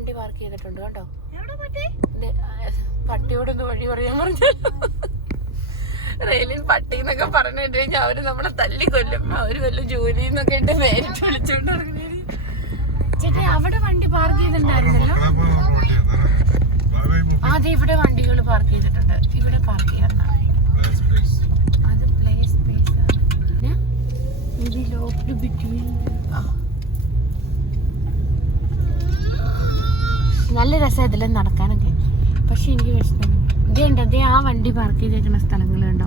വണ്ടി പാർക്ക് ചെയ്തിട്ടുണ്ട് കേട്ടോ പട്ടിയോടൊന്ന് വഴി പറയാൻ പറഞ്ഞു റെയിലിൽ പട്ടി എന്നൊക്കെ പറഞ്ഞിട്ട് കഴിഞ്ഞാൽ അവർ നമ്മളെ തല്ലി കൊല്ലും. അവർ വല്ല ജോലി എന്നൊക്കെ ഇട്ട് നേരിട്ട് വിളിച്ചോണ്ട് ചേട്ടാ അവിടെ വണ്ടി പാർക്ക് ചെയ്തിട്ടുണ്ടായിരുന്നല്ലോ? അതെ ഇവിടെ വണ്ടികൾ പാർക്ക് ചെയ്തിട്ടുണ്ട്. ഇവിടെ പാർക്ക് ചെയ്യാറുണ്ട് അത് പ്ലേസ് ആണ്. ലോക്ക്ഡ് ബിറ്റ്വീൻ നല്ല രസം ഇതിലും നടക്കാനൊക്കെ. പക്ഷെ എനിക്ക് വിഷമം. ഇതേണ്ട അതേ ആ വണ്ടി പാർക്ക് ചെയ്തേക്കുന്ന സ്ഥലങ്ങളുണ്ടോ?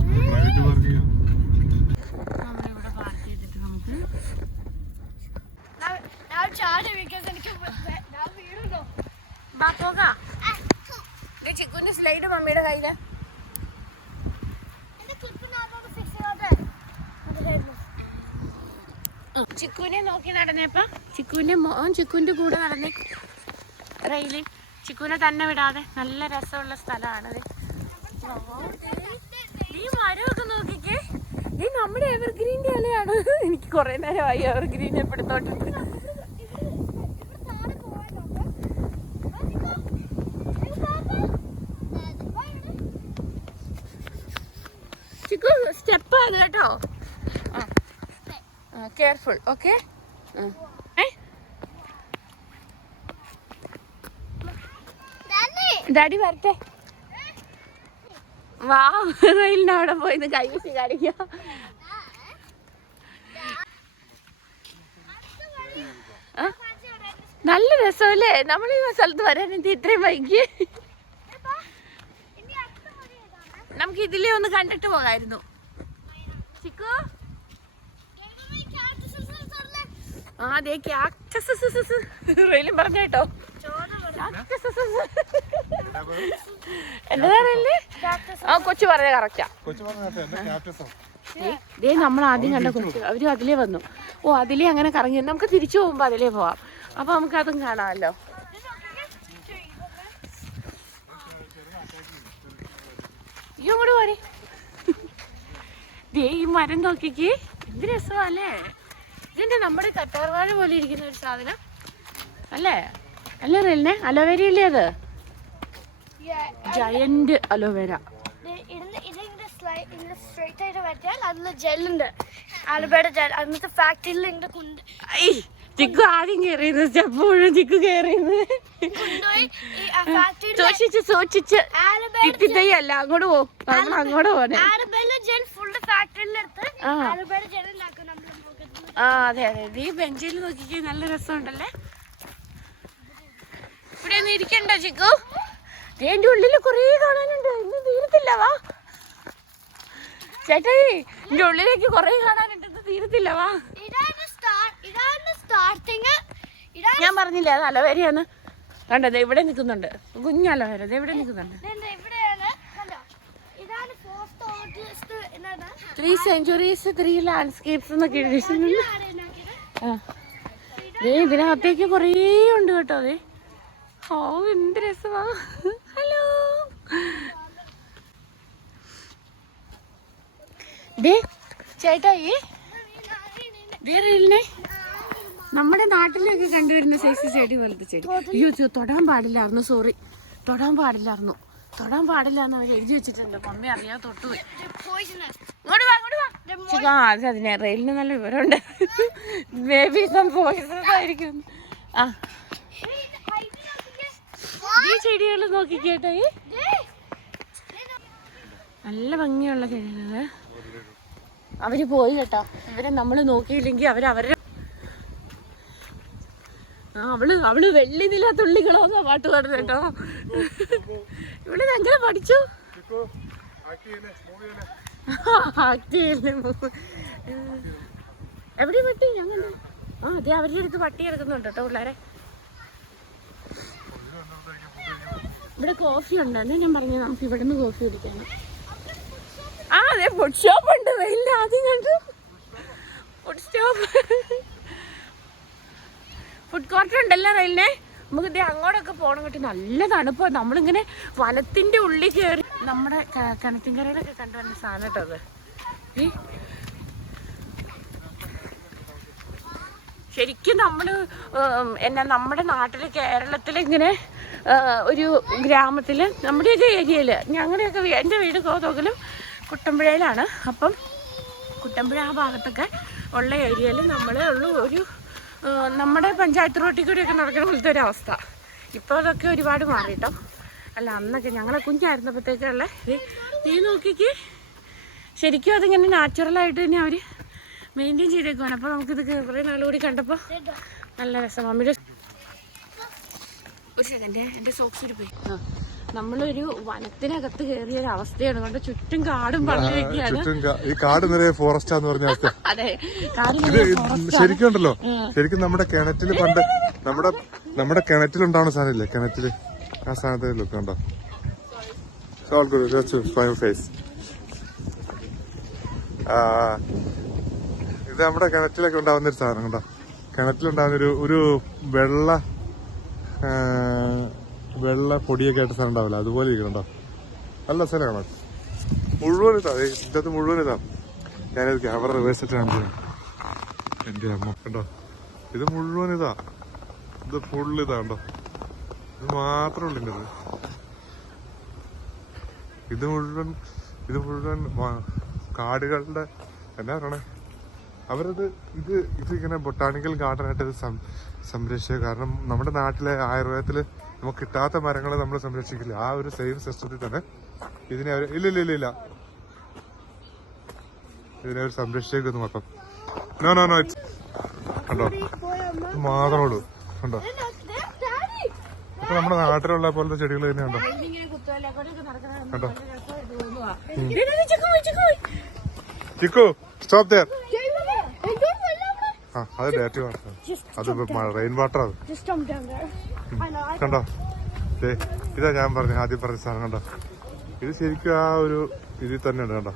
ചിക്കുന്റെ സ്ലൈഡ് മമ്മിയുടെ കയ്യിൽ. ചിക്കുവിനെ നോക്കി നടന്നേപ്പ. ചിക്കുവിന്റെ മോൻ ചിക്കുവിന്റെ കൂടെ നടന്നേ. റെയിലിൽ ചിക്കുവിനെ തന്നെ വിടാതെ നല്ല രസമുള്ള സ്ഥലമാണത്. ഈ മരമൊക്കെ നോക്കിക്കേ. ഈ നമ്മുടെ എവർഗ്രീന്റെ ഇലയാണ്. എനിക്ക് കുറെ നേരമായി എവർഗ്രീൻ എപ്പെടുത്തോട്ടുണ്ട് ചിക്കു സ്റ്റെപ്പ് ആണ് കേട്ടോ. കെയർഫുൾ ഓക്കെ ഡാഡി വരട്ടെ. വാ റെയിലിന്റെ അവിടെ പോയി കൈ വെച്ച് കാണിക്കാം? നല്ല രസമല്ലേ? നമ്മൾ ഈ സ്ഥലത്ത് വരാൻ എന്ത് ഇത്രയും വൈകി നമുക്ക് ഇതിലേ ഒന്ന് കണ്ടിട്ട് പോകായിരുന്നു. ചിക്കു? ആ അതെ ക്യാക്ടസ് റെയിലും പറഞ്ഞ കേട്ടോ. എന്നതാ റെയിൽ ആ കൊച്ചു പറഞ്ഞ കറക്റ്റാ. ദേ നമ്മൾ ആദ്യം കണ്ട കൊച്ചു അവർ അതിലേ വന്നു. ഓ അതിലേ അങ്ങനെ കറങ്ങി നമുക്ക് തിരിച്ചു പോകുമ്പോ അതിലേ പോവാം. അപ്പൊ നമുക്ക് അതും കാണാമല്ലോ. ഇങ്ങോട്ട് അങ്ങോട്ട് പോരെ ദേ ഈ മരം നോക്കിക്ക്. എന്ത് രസമല്ലേ? ഇതിന്റെ നമ്മുടെ കറ്റാർവാഴ പോലെ ഇരിക്കുന്ന ഒരു സാധനം? അല്ലേ? അല്ലേ റെലിനെ അലോവേരയല്ലേ അത്? ജയന്റ് അലോവേര സ്ട്രൈറ്റ് ആയിട്ട് പറ്റിയാൽ അതിൽ ജെല്ലുണ്ട് ആലുബയുടെ ജെൽ അന്നത്തെ ഫാക്ടറിയിൽ ഇങ്ങനെ കൊണ്ട് ഐ ചിക്കു ആദ്യം കയറിയത് സ്റ്റെപ്പ് മുഴുവൻ ചിക്കു കയറിയത് കൊണ്ടുപോയി ഈ ഫാക്ടറിയിൽ സൂക്ഷിച്ച് സൂക്ഷിച്ച്. ആലുബയുടെ അല്ല അങ്ങോട്ട് പോകും നമ്മൾ അങ്ങോട്ട് ആ. അതെ അതെ. ഈ ബെഞ്ചിൽ നോക്കിക്കേ നല്ല രസമുണ്ടല്ലേ? ഇവിടെ ഒന്നും ഇരിക്കണ്ടോ ചിക്കു. ഇതിന്റെ ഉള്ളിൽ കുറേ കാണാനുണ്ട്. ഇന്ന് തീരത്തില്ല വാ. ചേട്ടായി എന്റെ ഉള്ളിലേക്ക് കുറേ കാണാനുണ്ട്. ഇന്ന് തീരത്തില്ല വാ. ഞാൻ പറഞ്ഞില്ല അത് അലവേരയാണ്. കണ്ടത് ഇവിടെ നിൽക്കുന്നുണ്ട്. കുഞ്ഞു അലവേര ഇത് എവിടെ നിൽക്കുന്നുണ്ട്. ത്രീ സെഞ്ചുറീസ് ത്രീ ലാൻഡ്സ്കേപ്സ് എന്നൊക്കെ എഴുതിയിട്ടുണ്ട്. ഉണ്ടാക്കിയത് ആ. ഇതിനകത്തേക്ക് കുറേ ഉണ്ട് കേട്ടോ അതെ ഓ എന്ത് രസമാ. ഹലോ ദേ ചേട്ടായി. നമ്മുടെ നാട്ടിലൊക്കെ കണ്ടുവരുന്ന സൈസ് ചെടി പോലത്തെ ചെടി അയ്യോ അയ്യോ തൊടാൻ പാടില്ലായിരുന്നു സോറി തൊടാൻ പാടില്ലായിരുന്നു. തൊടാൻ പാടില്ല എന്ന് അവർ എഴുതി വെച്ചിട്ടുണ്ട്. മമ്മി അറിയാതെ തൊട്ടുപോയി അത് അതിനെ റെയിലിന് നല്ല വിവരമുണ്ട്. മേ ബി സം പോയിസണസ് ആയിരിക്കും. ആ. ഈ ചെടികൾ നോക്കിക്കേട്ടോ നല്ല ഭംഗിയുള്ള കിഴങ്ങ് അവർ പോയി കേട്ടോ. ഇവരെ നമ്മൾ നോക്കിയില്ലെങ്കിൽ അവർ അവരുടെ അവൾ അവൾ വെള്ളി നില തുള്ളികളോന്നാ പാട്ട് പാടുന്നത് കേട്ടോ. ഇവൾ എങ്ങനെ പഠിച്ചു? എവിടെ പട്ടി? ഞങ്ങൾ ആ അതെ അവരുടെ അടുത്ത് പട്ടി എടുക്കുന്നുണ്ട് കേട്ടോ പിള്ളേരെ. ഇവിടെ കോഫി ഉണ്ട്? അതെ ഞാൻ പറഞ്ഞു നമുക്ക് ഇവിടെ നിന്ന് കോഫി കുടിക്കണം അതെ ഫുഡ് ഷോപ്പ് ഉണ്ട്. വെയിലിൽ ആദ്യം കണ്ടു. ഫുഡ് സ്റ്റോപ്പ് ഫുഡ് കോർട്ടർ ഉണ്ടല്ലോ റെയിലിനെ. നമുക്ക് ഇതേ അങ്ങോട്ടൊക്കെ പോകണം കേട്ടോ. നല്ല തണുപ്പാണ് നമ്മളിങ്ങനെ വനത്തിന്റെ ഉള്ളിൽ കയറി നമ്മുടെ കിണറ്റിൻകരയിലൊക്കെ കണ്ടു വന്ന സാധനം കേട്ടോ അത്. ശരിക്കും നമ്മൾ എന്നാ നമ്മുടെ നാട്ടിൽ കേരളത്തിൽ ഇങ്ങനെ ഒരു ഗ്രാമത്തിൽ നമ്മുടെയൊക്കെ ഏരിയയിൽ ഞങ്ങളുടെയൊക്കെ എന്റെ വീട് കോതോകലും കുട്ടമ്പുഴയിലാണ്. അപ്പം കുട്ടമ്പുഴ ആ ഭാഗത്തൊക്കെ ഉള്ള ഏരിയയിൽ നമ്മളെ ഉള്ളു ഒരു നമ്മുടെ പഞ്ചായത്ത് റോട്ടിൽ കൂടിയൊക്കെ നടക്കുന്ന പോലത്തെ ഒരു അവസ്ഥ. ഇപ്പോൾ അതൊക്കെ ഒരുപാട് മാറിയിട്ടോ അല്ല അന്നൊക്കെ ഞങ്ങളെ കുഞ്ഞായിരുന്നപ്പോഴത്തേക്കുള്ള നീ നോക്കിക്ക്. ശരിക്കും അതിങ്ങനെ നാച്ചുറലായിട്ട് തന്നെ അവർ മെയിന്റെയിൻ ചെയ്തേക്കുവാണ്. അപ്പോൾ നമുക്കിത് കുറേ നാളുകൂടി കണ്ടപ്പോൾ നല്ല രസം മമ്മിയുടെ ഒരു സെക്കൻഡ് എന്റെ സോക്സ് ഒരു പോയി. നമ്മളൊരു വനത്തിനകത്ത് കയറിയ ഒരു അവസ്ഥയാണ് കൊണ്ട് ചുറ്റും കാടും പള്ളിയൊക്കെയാണ് ചുറ്റും ഈ കാട് നിറയെ ഫോറസ്റ്റാന്ന് പറഞ്ഞ അവസ്ഥ. അതെ ഇത് ശരിക്കും ഉണ്ടല്ലോ ശരിക്കും നമ്മുടെ കിണറ്റിൽ പണ്ട് നമ്മുടെ നമ്മുടെ കിണറ്റിലുണ്ടാവുന്ന സാധനമില്ലേ? കിണറ്റിൽ ആ ഉണ്ടോ? ഫേസ് ഇത് നമ്മുടെ കിണറ്റിലൊക്കെ ഉണ്ടാവുന്ന ഒരു സാധനം കണ്ടോ? കിണറ്റിലുണ്ടാവുന്ന ഒരു ഒരു വെള്ള വെള്ള പൊടിയൊക്കെ ആയിട്ട് സ്ഥലം ഉണ്ടാവില്ല. അതുപോലെ ഇരിക്കണുണ്ടോ നല്ല സ്ഥലമാണ് മുഴുവൻ ഇതാ. ദേ മുഴുവൻ ഇതാ. ഞാനത് ക്യാമറ റിവേഴ്സ് എന്റെ അമ്മ. കണ്ടോ? ഇത് മുഴുവൻ ഇതാ. ഇത് ഫുൾ ഇതാ കണ്ടോ? ഇത് മാത്രമേ ഉള്ളൂ ഇത് ഇത് മുഴുവൻ ഇത് മുഴുവൻ കാടുകളുടെ എന്നാ പറയണേ? അവരത് ഇത് ഇത് ഇങ്ങനെ ബൊട്ടാണിക്കൽ ഗാർഡനായിട്ട് ഇത് സം- സംരക്ഷിക്കുക കാരണം നമ്മുടെ നാട്ടിലെ ആയുർവേദത്തിൽ നമുക്ക് കിട്ടാത്ത മരങ്ങളെ നമ്മൾ സംരക്ഷിക്കില്ല. ആ ഒരു സെയിം സിസ്റ്റത്തിൽ തന്നെ ഇതിനെ അവർ ഇല്ല ഇല്ല ഇല്ല ഇല്ല. ഇതിനെ അവർ സംരക്ഷിക്കുന്നു മൊത്തം. നോ നോ നോ ഇറ്റ്സ് കണ്ടോ? മാത്രമേ ഉള്ളൂ. കണ്ടോ! ഇപ്പൊ നമ്മുടെ നാട്ടിലുള്ള പോലത്തെ ചെടികൾ തന്നെ ഉണ്ടോ? കണ്ടോ. ചിക്കു സ്റ്റോപ്പ് ദയർ അത് ഡയറക്റ്റ് വാട്ടർ അത് റെയിൻ വാട്ടർ അത്. കണ്ടോ? ഇതാ ഞാൻ പറഞ്ഞ ആദ്യം പറഞ്ഞ സാധനം കണ്ടോ? ഇത് ശരിക്കും ആ ഒരു ഇതിൽ തന്നെയുണ്ട് കണ്ടോ?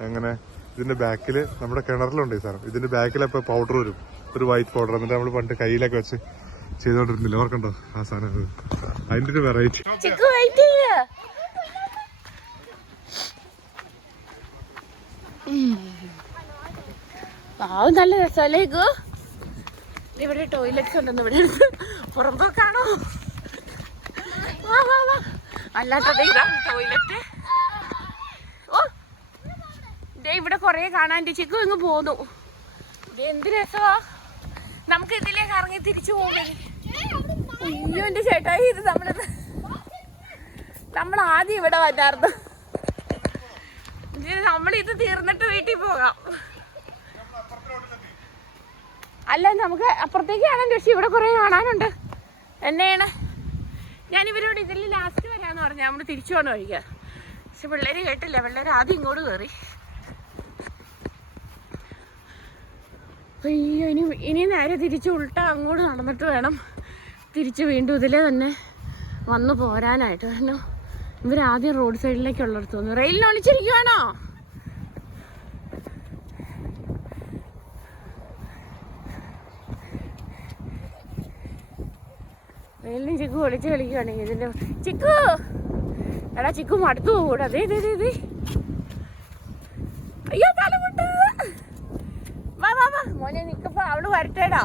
എങ്ങനെ? ഇതിന്റെ ബാക്കിൽ നമ്മുടെ കിണറിലുണ്ട് ഈ സാധനം. ഇതിന്റെ ബാക്കിൽ ഇപ്പൊ പൗഡർ വരും. ഒരു വൈറ്റ് പൗഡർ എന്നിട്ട് നമ്മൾ പണ്ട് കയ്യിലൊക്കെ വെച്ച് ചെയ്തോണ്ടിരുന്നില്ല? ഓർക്കണ്ടോ ആ സാധനം അത്. അതിന്റെ ഒരു വെറൈറ്റി. ഉം. പാവം നല്ല രസമല്ലേ? ഇവിടെ ടോയ്ലറ്റ്സ് ഉണ്ടെന്ന് ഇവിടെ പുറമ്പോക്കാണോ വാ വാ വാ. ഇവിടെ കൊറേ കാണാൻ ചിക്കു ഇങ്ങ് പോന്നു. എന്ത് രസമാ. നമുക്ക് ഇതിലേക്ക് ഇറങ്ങി തിരിച്ചു അയ്യോ എന്റെ ചേട്ടായി ഇത് നമ്മളത് നമ്മൾ ആദ്യം ഇവിടെ വന്നായിരുന്നു നമ്മളിത് തീർന്നിട്ട് വീട്ടിൽ പോകാം. അല്ല നമുക്ക് അപ്പുറത്തേക്ക് കാണാൻ പക്ഷെ ഇവിടെ കുറെ കാണാനുണ്ട്. എന്നെയാണ്? ഞാൻ ഇവരോട് ഇതിൽ ലാസ്റ്റ് വരാന്ന് പറഞ്ഞു നമ്മൾ തിരിച്ചു പോകണ വഴിക്ക്. പക്ഷെ പിള്ളേര് കേട്ടില്ല. പിള്ളേർ ആദ്യം ഇങ്ങോട്ട് കയറി അയ്യോ ഇനി ഇനി നേരെ തിരിച്ച് ഉൾട്ട അങ്ങോട്ട് നടന്നിട്ട് വേണം തിരിച്ച് വീണ്ടും ഇതിലെ തന്നെ വന്നു പോരാനായിട്ട്. കാരണം ഇവരാദ്യം റോഡ് സൈഡിലേക്കുള്ളിടത്ത് വന്നു. റെയിലിന് ഒളിച്ചിരിക്കുവാണോ റെയിലിന് ചിക്കു ഒളിച്ച് കളിക്കുകയാണെങ്കിൽ ഇതിന്റെ ചിക്കു! എടാ ചിക്കു മടുത്തു പോകൂടാ. അതെ അതെ അതെ അയ്യോ തലമുട്ട്! വാ വാ വാ. മോനെ നിക്കപ്പോ അവൾ വരട്ടേടാ.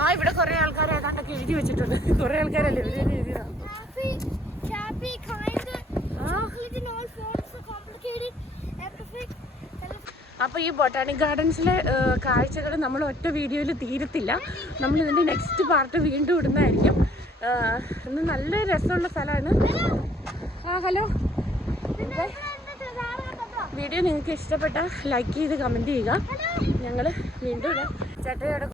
ആ ഇവിടെ കുറെ ആൾക്കാരെ ഏതാണ്ടൊക്കെ എഴുതി വെച്ചിട്ടുണ്ട്. കുറെ ആൾക്കാരല്ലേ? ഇവരെ തന്നെ ഈ ബൊട്ടാണിക് ഗാർഡൻസിലെ കാഴ്ചകൾ നമ്മൾ ഒറ്റ വീഡിയോയിൽ തീരത്തില്ല. നമ്മൾ ഇതിന്റെ നെക്സ്റ്റ് പാർട്ട് വീണ്ടും ഇടുന്നതായിരിക്കും. ഇന്ന് നല്ല രസമുള്ള സ്ഥലമാണ്. ആ ഹലോ. വീഡിയോ നിങ്ങൾക്ക് ഇഷ്ടപ്പെട്ടാൽ ലൈക്ക് ചെയ്ത് കമന്റ് ചെയ്യുക. ഞങ്ങൾ വീണ്ടും ഇടാം. ചേട്ടയുടെ